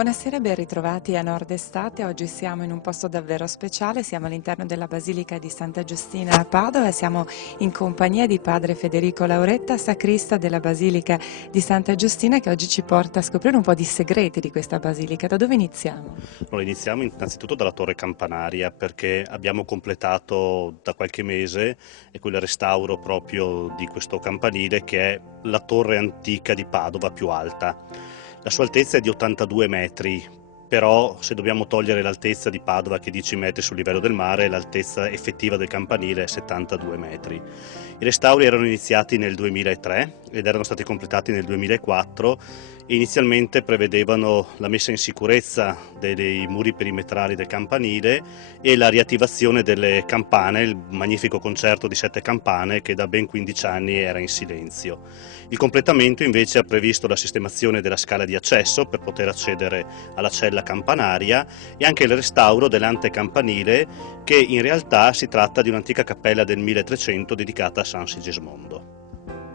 Buonasera, ben ritrovati a Nord Estate. Oggi siamo in un posto davvero speciale, siamo all'interno della Basilica di Santa Giustina a Padova e siamo in compagnia di padre Federico Lauretta, sacrista della Basilica di Santa Giustina, che oggi ci porta a scoprire un po' di segreti di questa basilica. Da dove iniziamo? Allora, iniziamo innanzitutto dalla torre campanaria, perché abbiamo completato da qualche mese il restauro proprio di questo campanile, che è la torre antica di Padova più alta. La sua altezza è di 82 metri, però se dobbiamo togliere l'altezza di Padova, che è 10 metri sul livello del mare, l'altezza effettiva del campanile è 72 metri. I restauri erano iniziati nel 2003 ed erano stati completati nel 2004 e inizialmente prevedevano la messa in sicurezza dei muri perimetrali del campanile e la riattivazione delle campane, il magnifico concerto di 7 campane che da ben 15 anni era in silenzio. Il completamento invece ha previsto la sistemazione della scala di accesso per poter accedere alla cella campanaria e anche il restauro dell'antecampanile, che in realtà si tratta di un'antica cappella del 1300 dedicata a San Sigismondo.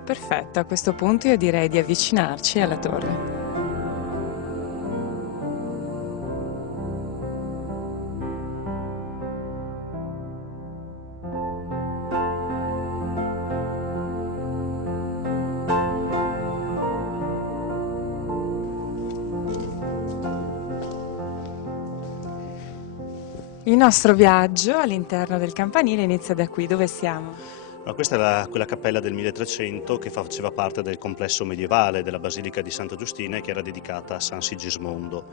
Perfetto, a questo punto io direi di avvicinarci alla torre. Il nostro viaggio all'interno del campanile inizia da qui. Dove siamo? Ma questa è quella cappella del 1300 che faceva parte del complesso medievale della Basilica di Santa Giustina e che era dedicata a San Sigismondo.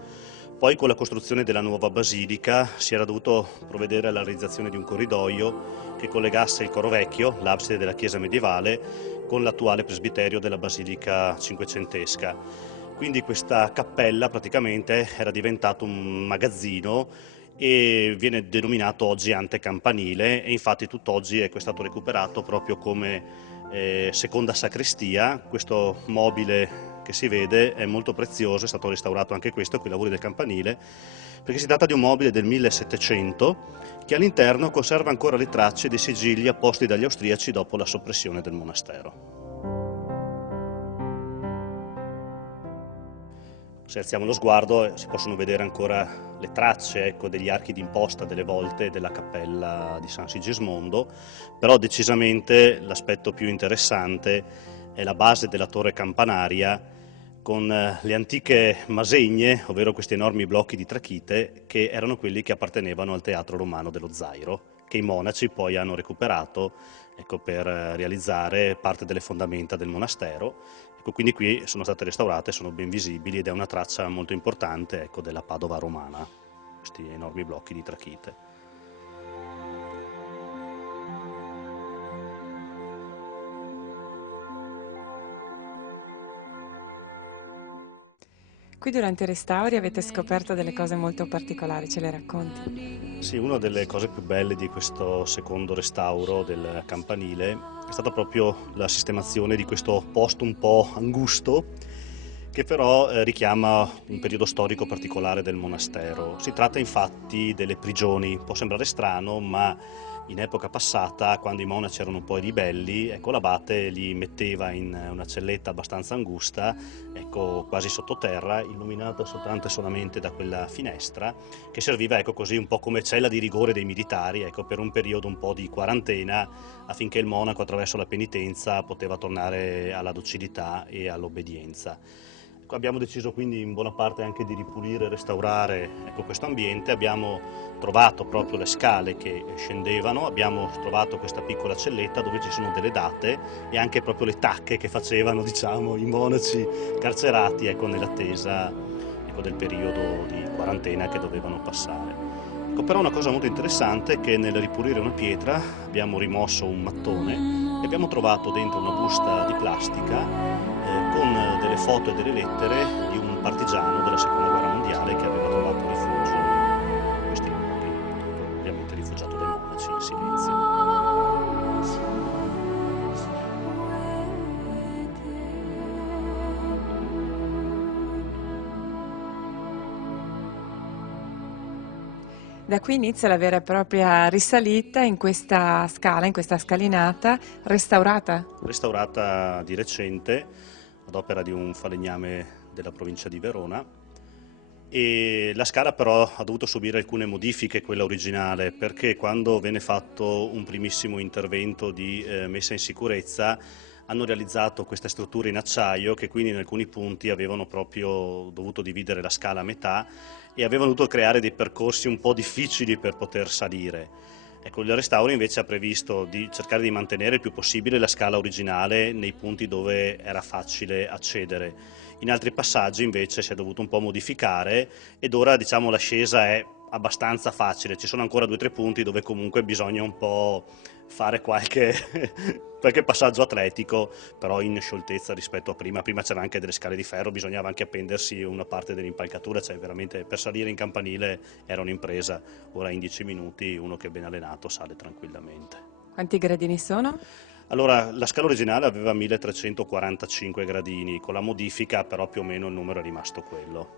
Poi con la costruzione della nuova basilica si era dovuto provvedere alla realizzazione di un corridoio che collegasse il coro vecchio, l'abside della chiesa medievale, con l'attuale presbiterio della basilica cinquecentesca. Quindi questa cappella praticamente era diventato un magazzino e viene denominato oggi antecampanile, e infatti tutt'oggi è stato recuperato proprio come seconda sacrestia. Questo mobile che si vede è molto prezioso, è stato restaurato anche questo con i lavori del campanile, perché si tratta di un mobile del 1700 che all'interno conserva ancora le tracce dei sigilli apposti dagli austriaci dopo la soppressione del monastero. Se alziamo lo sguardo si possono vedere ancora le tracce, ecco, degli archi d'imposta delle volte della cappella di San Sigismondo, però decisamente l'aspetto più interessante è la base della torre campanaria con le antiche masegne, ovvero questi enormi blocchi di trachite che erano quelli che appartenevano al teatro romano dello Zairo, che i monaci poi hanno recuperato, ecco, per realizzare parte delle fondamenta del monastero. Ecco, quindi qui sono state restaurate, sono ben visibili ed è una traccia molto importante, ecco, della Padova romana, questi enormi blocchi di trachite. Qui durante i restauri avete scoperto delle cose molto particolari, ce le racconti? Sì, una delle cose più belle di questo secondo restauro del campanile è stata proprio la sistemazione di questo posto un po' angusto, che però richiama un periodo storico particolare del monastero. Si tratta infatti delle prigioni. Può sembrare strano, ma in epoca passata, quando i monaci erano un po' ribelli, ecco, l'abate li metteva in una celletta abbastanza angusta, ecco, quasi sottoterra, illuminata soltanto e solamente da quella finestra, che serviva, ecco, così un po' come cella di rigore dei militari, ecco, per un periodo un po' di quarantena, affinché il monaco attraverso la penitenza poteva tornare alla docilità e all'obbedienza. Abbiamo deciso quindi in buona parte anche di ripulire e restaurare, ecco, questo ambiente. Abbiamo trovato proprio le scale che scendevano, abbiamo trovato questa piccola celletta dove ci sono delle date e anche proprio le tacche che facevano, diciamo, i monaci carcerati, ecco, nell'attesa, ecco, del periodo di quarantena che dovevano passare. Ecco, però una cosa molto interessante è che nel ripulire una pietra abbiamo rimosso un mattone e abbiamo trovato dentro una busta di plastica con delle foto e delle lettere di un partigiano della Seconda Guerra Mondiale che aveva trovato rifugio in questi luoghi, ovviamente rifugiato dai monaci in silenzio. Da qui inizia la vera e propria risalita in questa scala, in questa scalinata restaurata. Restaurata di recente ad opera di un falegname della provincia di Verona, E la scala però ha dovuto subire alcune modifiche, quella originale, perché quando venne fatto un primissimo intervento di messa in sicurezza hanno realizzato queste strutture in acciaio che quindi in alcuni punti avevano proprio dovuto dividere la scala a metà e avevano dovuto creare dei percorsi un po' difficili per poter salire. Ecco, il restauro invece ha previsto di cercare di mantenere il più possibile la scala originale nei punti dove era facile accedere. In altri passaggi invece si è dovuto un po' modificare ed ora diciamo l'ascesa è abbastanza facile, ci sono ancora 2 o 3 punti dove comunque bisogna un po' fare qualche, qualche passaggio atletico, però in scioltezza rispetto a prima c'erano anche delle scale di ferro, bisognava anche appendersi una parte dell'impalcatura, cioè veramente per salire in campanile era un'impresa, ora in 10 minuti uno che è ben allenato sale tranquillamente. Quanti gradini sono? Allora, la scala originale aveva 1345 gradini, con la modifica però più o meno il numero è rimasto quello.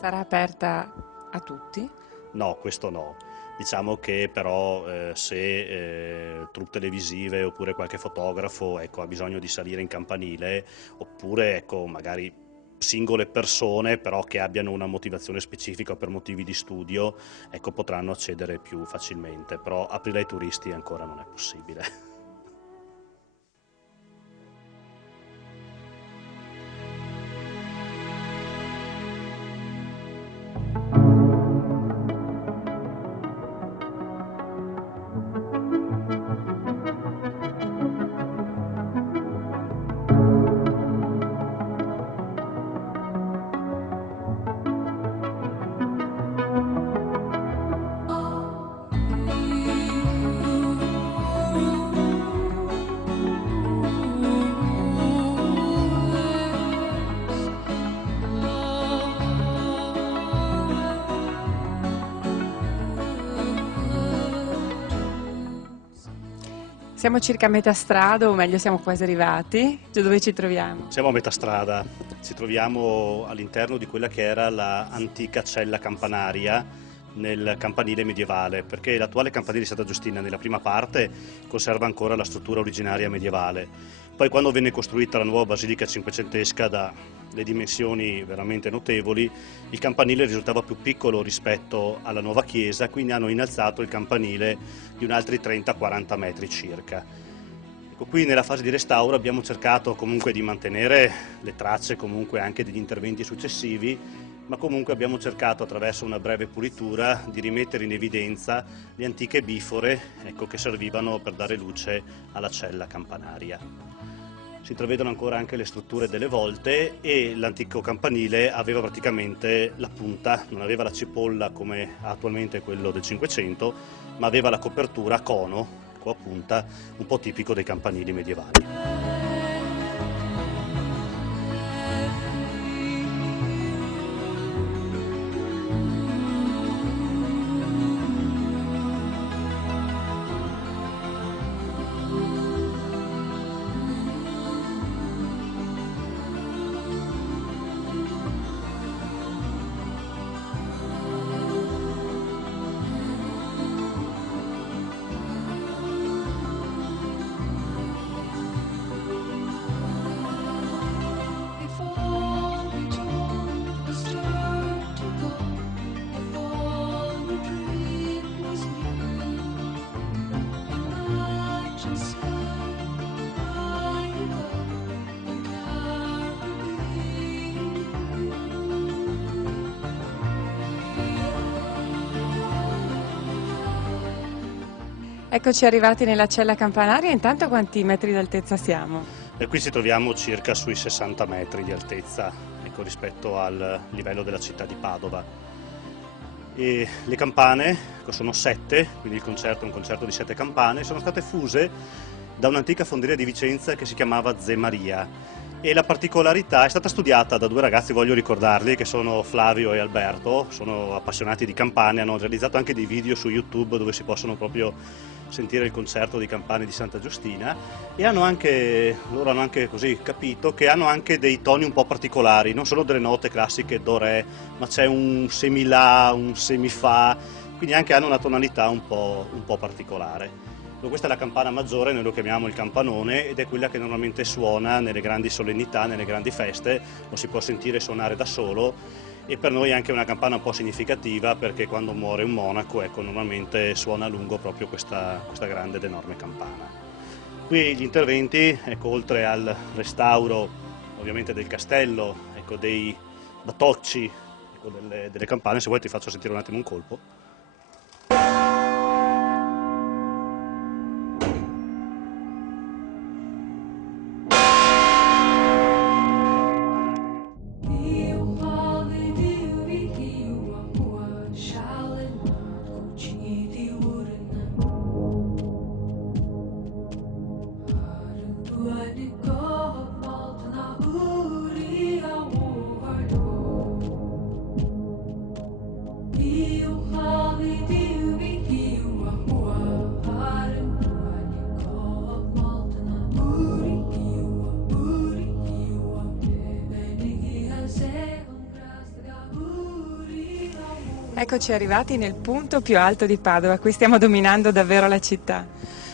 Sarà aperta a tutti? No, questo no. Diciamo che però se troupe televisive oppure qualche fotografo ecco, ha bisogno di salire in campanile, oppure ecco, magari singole persone però che abbiano una motivazione specifica per motivi di studio, ecco, potranno accedere più facilmente, però aprire ai turisti ancora non è possibile. Siamo circa a metà strada, o meglio siamo quasi arrivati. Dove ci troviamo? Siamo a metà strada, ci troviamo all'interno di quella che era l'antica cella campanaria nel campanile medievale, perché l'attuale campanile di Santa Giustina nella prima parte conserva ancora la struttura originaria medievale. Poi quando venne costruita la nuova basilica cinquecentesca dalle dimensioni veramente notevoli, il campanile risultava più piccolo rispetto alla nuova chiesa, quindi hanno innalzato il campanile di un altri 30-40 metri circa. Ecco, qui nella fase di restauro abbiamo cercato comunque di mantenere le tracce comunque anche degli interventi successivi, ma comunque abbiamo cercato attraverso una breve pulitura di rimettere in evidenza le antiche bifore, ecco, che servivano per dare luce alla cella campanaria. Si intravedono ancora anche le strutture delle volte e l'antico campanile aveva praticamente la punta, non aveva la cipolla come attualmente quello del Cinquecento, ma aveva la copertura a cono, ecco, a punta, un po' tipico dei campanili medievali. Eccoci arrivati nella cella campanaria, intanto quanti metri d'altezza siamo? E qui ci troviamo circa sui 60 metri di altezza, ecco, rispetto al livello della città di Padova. E le campane, sono 7, quindi il concerto è un concerto di 7 campane, sono state fuse da un'antica fonderia di Vicenza che si chiamava Ze Maria. E la particolarità è stata studiata da 2 ragazzi, voglio ricordarli, che sono Flavio e Alberto, sono appassionati di campane, hanno realizzato anche dei video su YouTube dove si possono proprio sentire il concerto di campane di Santa Giustina e loro hanno anche così capito che hanno anche dei toni un po' particolari, non solo delle note classiche do re, ma c'è un semi-la, un semi-fa, quindi anche hanno una tonalità un po' particolare. Questa è la campana maggiore, noi lo chiamiamo il campanone ed è quella che normalmente suona nelle grandi solennità, nelle grandi feste, lo si può sentire suonare da solo e per noi è anche una campana un po' significativa, perché quando muore un monaco, ecco, normalmente suona a lungo proprio questa grande ed enorme campana. Qui gli interventi, ecco, oltre al restauro ovviamente del castello, ecco, dei batocci, ecco, delle campane, se vuoi ti faccio sentire un attimo un colpo. Eccoci arrivati nel punto più alto di Padova, qui stiamo dominando davvero la città.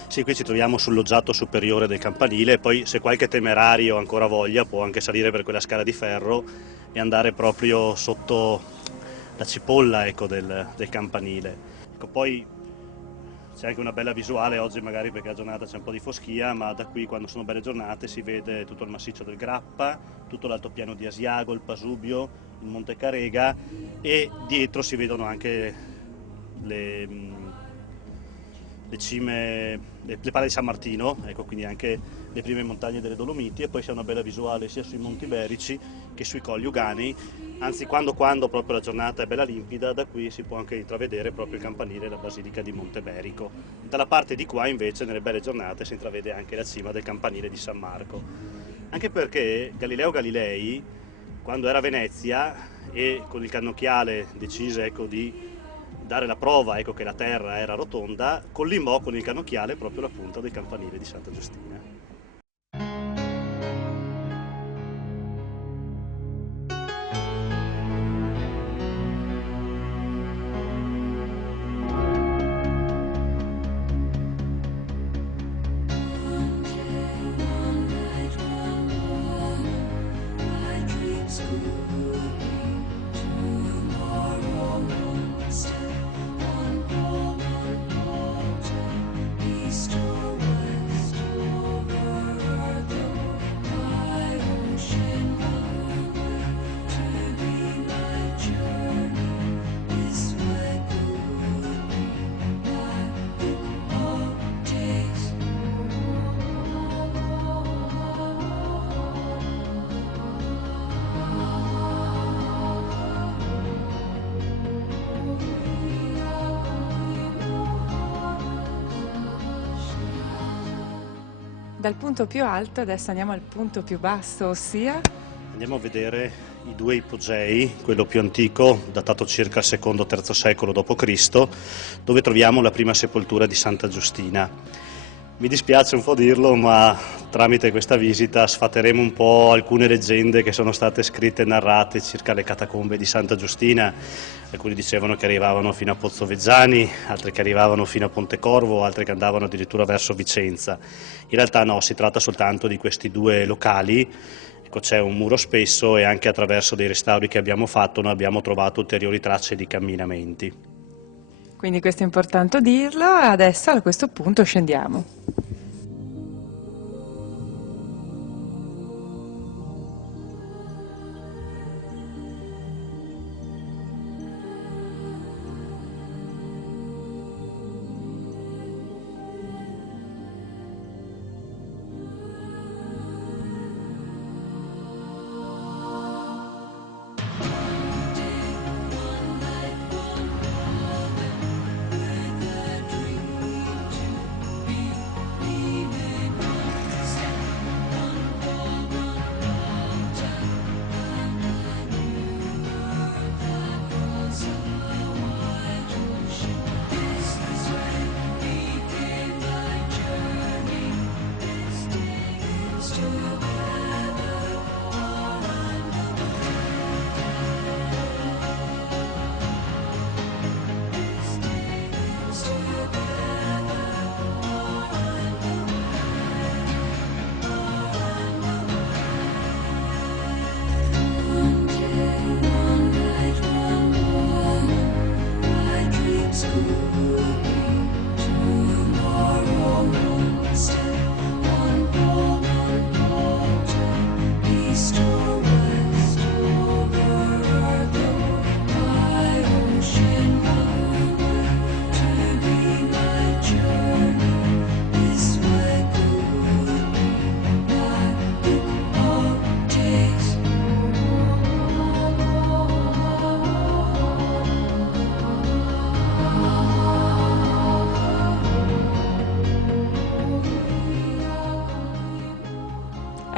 Sì, qui ci troviamo sul loggiato superiore del campanile, e poi se qualche temerario ancora voglia può anche salire per quella scala di ferro e andare proprio sotto la cipolla, ecco, del campanile. Ecco, poi c'è anche una bella visuale oggi, magari perché la giornata c'è un po' di foschia, ma da qui, quando sono belle giornate, si vede tutto il massiccio del Grappa, tutto l'altopiano di Asiago, il Pasubio, il Monte Carega, e dietro si vedono anche le cime, le palle di San Martino, ecco, quindi anche le prime montagne delle Dolomiti, e poi c'è una bella visuale sia sui Monti Iberici che sui Colli Uganei. Anzi, quando proprio la giornata è bella limpida, da qui si può anche intravedere proprio il campanile e la basilica di Monteberico. Dalla parte di qua invece, nelle belle giornate, si intravede anche la cima del campanile di San Marco. Anche perché Galileo Galilei, quando era a Venezia e con il cannocchiale decise, ecco, di dare la prova, ecco, che la terra era rotonda, collimò con il cannocchiale proprio la punta del campanile di Santa Giustina. Dal punto più alto adesso andiamo al punto più basso, ossia? Andiamo a vedere i due ipogei, quello più antico, datato circa al secondo-terzo secolo d.C., dove troviamo la prima sepoltura di Santa Giustina. Mi dispiace un po' dirlo, ma tramite questa visita sfateremo un po' alcune leggende che sono state scritte e narrate circa le catacombe di Santa Giustina. Alcuni dicevano che arrivavano fino a Pozzovezzani, altri che arrivavano fino a Pontecorvo, altri che andavano addirittura verso Vicenza. In realtà no, si tratta soltanto di questi due locali. Ecco, c'è un muro spesso e anche attraverso dei restauri che abbiamo fatto noi abbiamo trovato ulteriori tracce di camminamenti. Quindi questo è importante dirlo, adesso a questo punto scendiamo.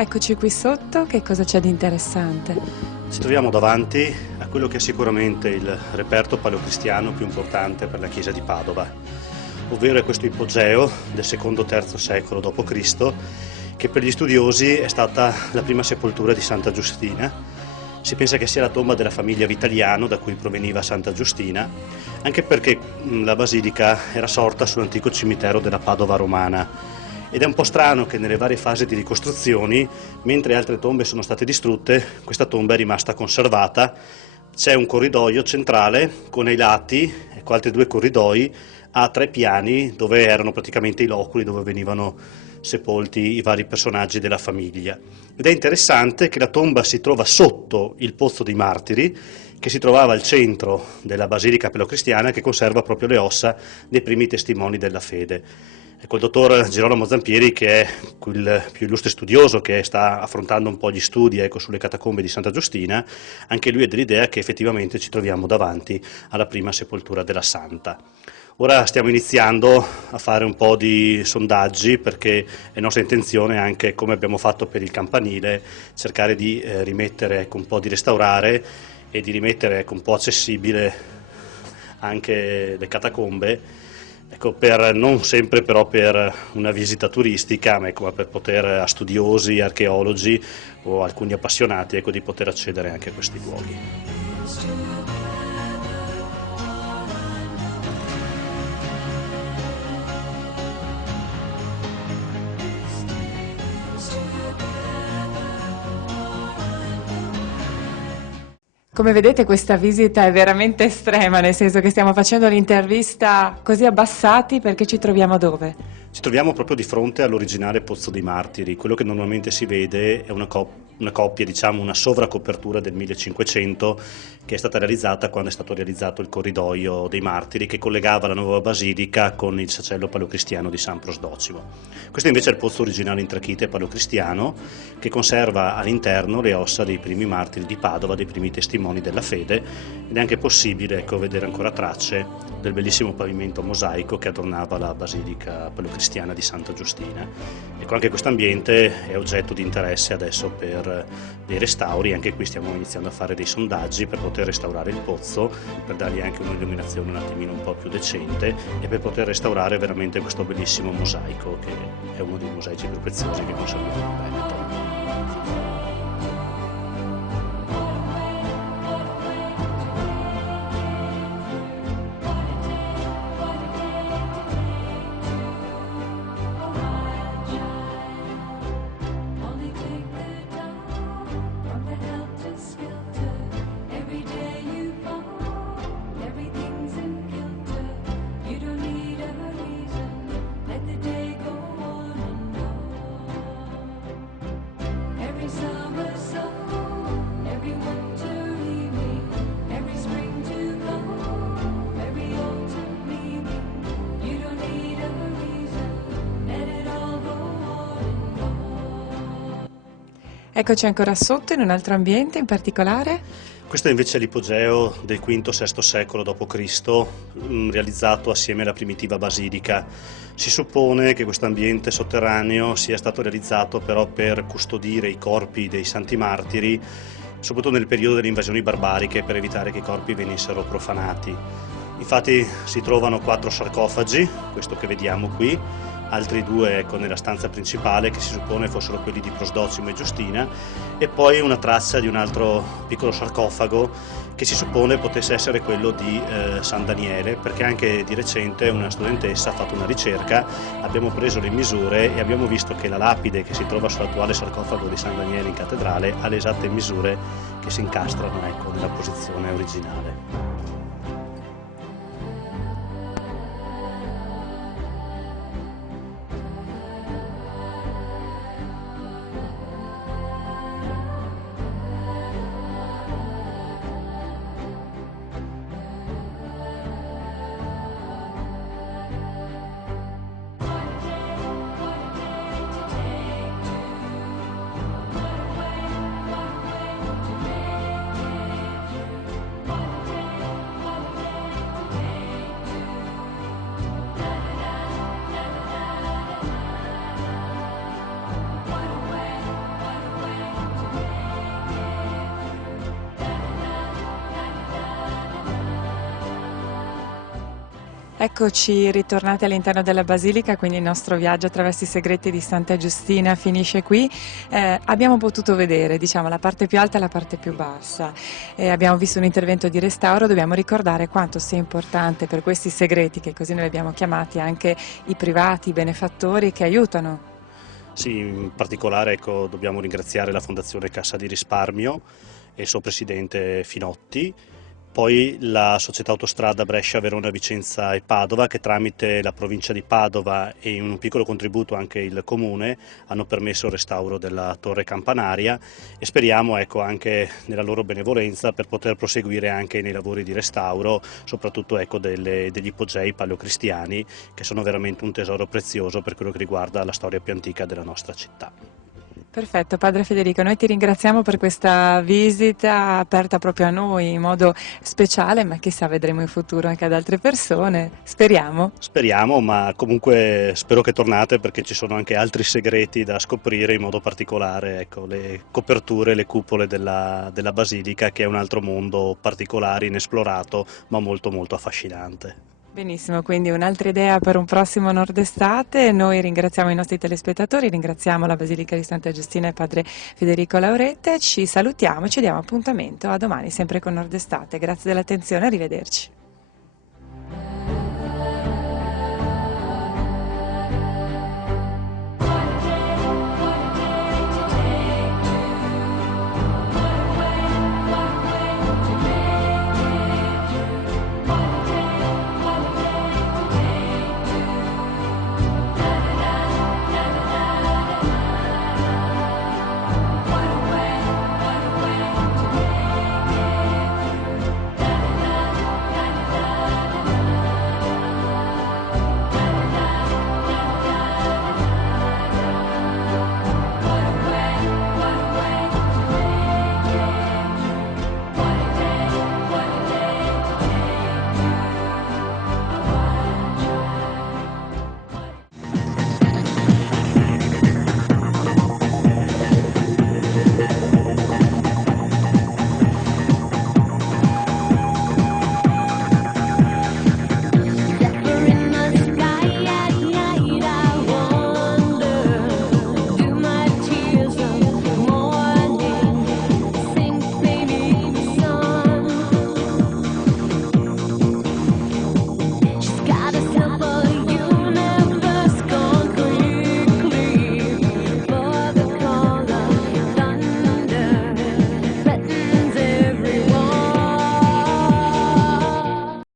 Eccoci qui sotto, che cosa c'è di interessante? Ci troviamo davanti a quello che è sicuramente il reperto paleocristiano più importante per la chiesa di Padova, ovvero è questo ipogeo del secondo-terzo secolo d.C., che per gli studiosi è stata la prima sepoltura di Santa Giustina. Si pensa che sia la tomba della famiglia Vitaliano, da cui proveniva Santa Giustina, anche perché la basilica era sorta sull'antico cimitero della Padova romana. Ed è un po' strano che nelle varie fasi di ricostruzioni, mentre altre tombe sono state distrutte, questa tomba è rimasta conservata. C'è un corridoio centrale con ai lati, ecco, altri due corridoi a 3 piani, dove erano praticamente i loculi dove venivano sepolti i vari personaggi della famiglia. Ed è interessante che la tomba si trova sotto il Pozzo dei Martiri, che si trovava al centro della basilica paleocristiana, che conserva proprio le ossa dei primi testimoni della fede. Ecco, il dottor Girolamo Zampieri, che è il più illustre studioso che sta affrontando un po' gli studi, ecco, sulle catacombe di Santa Giustina, anche lui è dell'idea che effettivamente ci troviamo davanti alla prima sepoltura della Santa. Ora stiamo iniziando a fare un po' di sondaggi, perché è nostra intenzione, anche come abbiamo fatto per il campanile, cercare di rimettere, ecco, un po' di restaurare e di rimettere, ecco, un po' accessibile anche le catacombe. Ecco, non sempre però per una visita turistica, ma per poter a studiosi, archeologi o alcuni appassionati, ecco, di poter accedere anche a questi luoghi. Come vedete questa visita è veramente estrema, nel senso che stiamo facendo l'intervista così abbassati perché ci troviamo dove? Ci troviamo proprio di fronte all'originale Pozzo dei Martiri. Quello che normalmente si vede è una coppia, diciamo una sovracopertura del 1500, che è stata realizzata quando è stato realizzato il corridoio dei Martiri, che collegava la nuova basilica con il sacello paleocristiano di San Prosdocimo. Questo invece è il pozzo originale in trachite paleocristiano, che conserva all'interno le ossa dei primi martiri di Padova, dei primi testimoni della fede, ed è anche possibile, ecco, vedere ancora tracce del bellissimo pavimento mosaico che adornava la basilica paleocristiana di Santa Giustina. Ecco, anche questo ambiente è oggetto di interesse adesso per dei restauri. Anche qui stiamo iniziando a fare dei sondaggi per poter restaurare il pozzo, per dargli anche un'illuminazione un attimino un po' più decente e per poter restaurare veramente questo bellissimo mosaico, che è uno dei mosaici più preziosi che conserviamo in Veneto. Eccoci ancora sotto in un altro ambiente in particolare. Questo invece è l'ipogeo del V-VI secolo d.C., realizzato assieme alla primitiva basilica. Si suppone che questo ambiente sotterraneo sia stato realizzato però per custodire i corpi dei santi martiri, soprattutto nel periodo delle invasioni barbariche, per evitare che i corpi venissero profanati. Infatti si trovano 4 sarcofagi, questo che vediamo qui, altri 2, ecco, nella stanza principale, che si suppone fossero quelli di Prosdocimo e Giustina, e poi una traccia di un altro piccolo sarcofago che si suppone potesse essere quello di San Daniele, perché anche di recente una studentessa ha fatto una ricerca, abbiamo preso le misure e abbiamo visto che la lapide che si trova sull'attuale sarcofago di San Daniele in cattedrale ha le esatte misure che si incastrano, ecco, nella posizione originale. Eccoci ritornati all'interno della Basilica, quindi il nostro viaggio attraverso i segreti di Santa Giustina finisce qui. Abbiamo potuto vedere, diciamo, la parte più alta e la parte più bassa. Abbiamo visto un intervento di restauro, dobbiamo ricordare quanto sia importante per questi segreti, che così noi li abbiamo chiamati, anche i privati, i benefattori che aiutano. Sì, in particolare ecco, dobbiamo ringraziare la Fondazione Cassa di Risparmio e il suo presidente Finotti, poi la società Autostrada Brescia, Verona, Vicenza e Padova, che tramite la provincia di Padova e in un piccolo contributo anche il comune hanno permesso il restauro della torre campanaria, e speriamo ecco, anche nella loro benevolenza per poter proseguire anche nei lavori di restauro, soprattutto ecco, degli ipogei paleocristiani, che sono veramente un tesoro prezioso per quello che riguarda la storia più antica della nostra città. Perfetto, Padre Federico, noi ti ringraziamo per questa visita aperta proprio a noi in modo speciale, ma chissà vedremo in futuro anche ad altre persone, speriamo. Speriamo, ma comunque spero che tornate, perché ci sono anche altri segreti da scoprire, in modo particolare ecco, le coperture, le cupole della Basilica, che è un altro mondo particolare, inesplorato, ma molto molto affascinante. Benissimo, quindi un'altra idea per un prossimo Nord-Estate. Noi ringraziamo i nostri telespettatori, ringraziamo la Basilica di Santa Giustina e Padre Federico Lauretta, ci salutiamo e ci diamo appuntamento a domani sempre con Nord-Estate. Grazie dell'attenzione, arrivederci.